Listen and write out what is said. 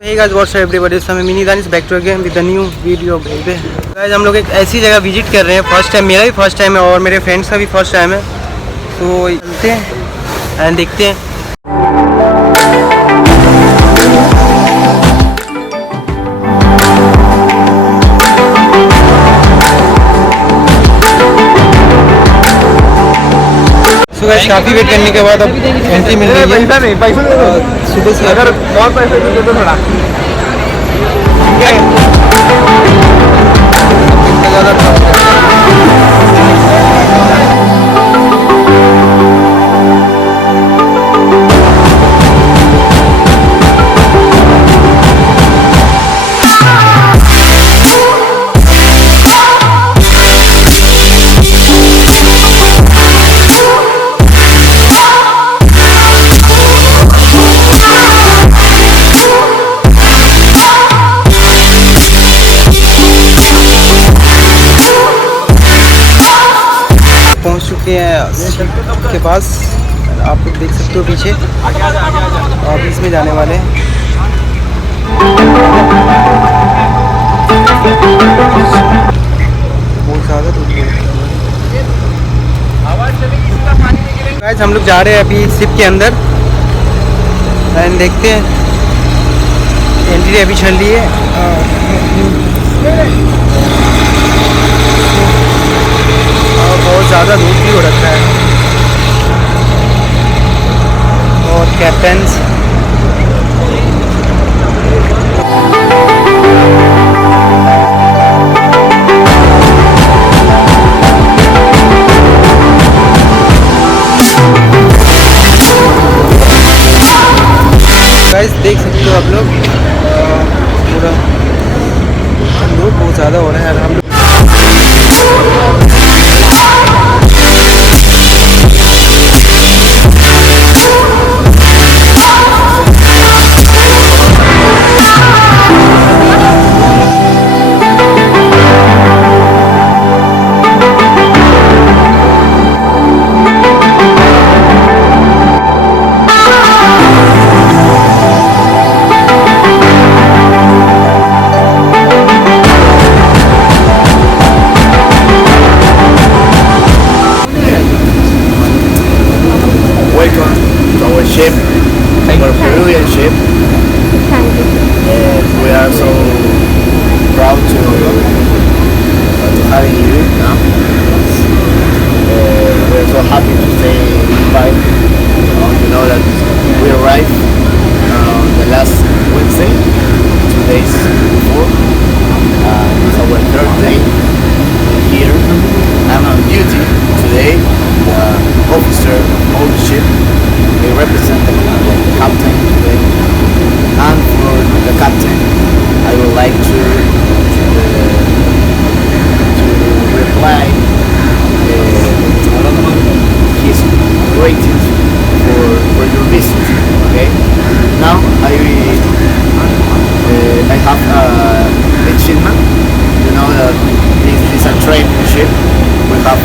Hey guys, what's up everybody? So I'm Mini is back to again with a new video baby. Guys, हम लोग एक ऐसी जगह विजिट कर रहे हैं। फर्स्ट टाइम, मेरा भी फर्स्ट टाइम है और मेरे फ्रेंड्स का भी फर्स्ट टाइम है। तो चलते हैं एंड देखते हैं। So guys, काफ़ी वेट करने के बाद अब एंट्री मिल रही है। सुबह से अगर बहुत पैसे दे तो थोड़ा के पास आप लोग देख सकते हो पीछे, और इसमें जाने वाले हैं। बहुत ज़्यादा दूर गाइस, हम लोग जा रहे हैं अभी शिप के अंदर एंड देखते हैं। एंट्री अभी चल रही है और बहुत ज़्यादा दूर भी हो रखा है। और कैप्टन्स गाइस देख सकते हो आप लोग, पूरा लोग बहुत ज़्यादा हो रहा है। हम लोग ship, our Peruvian ship. We are so proud to having you now. We are so happy to stay by. You know that we arrived the last Wednesday, 2 days before. It's our third day here. I'm on duty today, the officer of the ship. We represent the captain today, and for the captain I would like to reply his greetings for your visit. Okay, now I have a midshipman. You know that this is a training ship. We have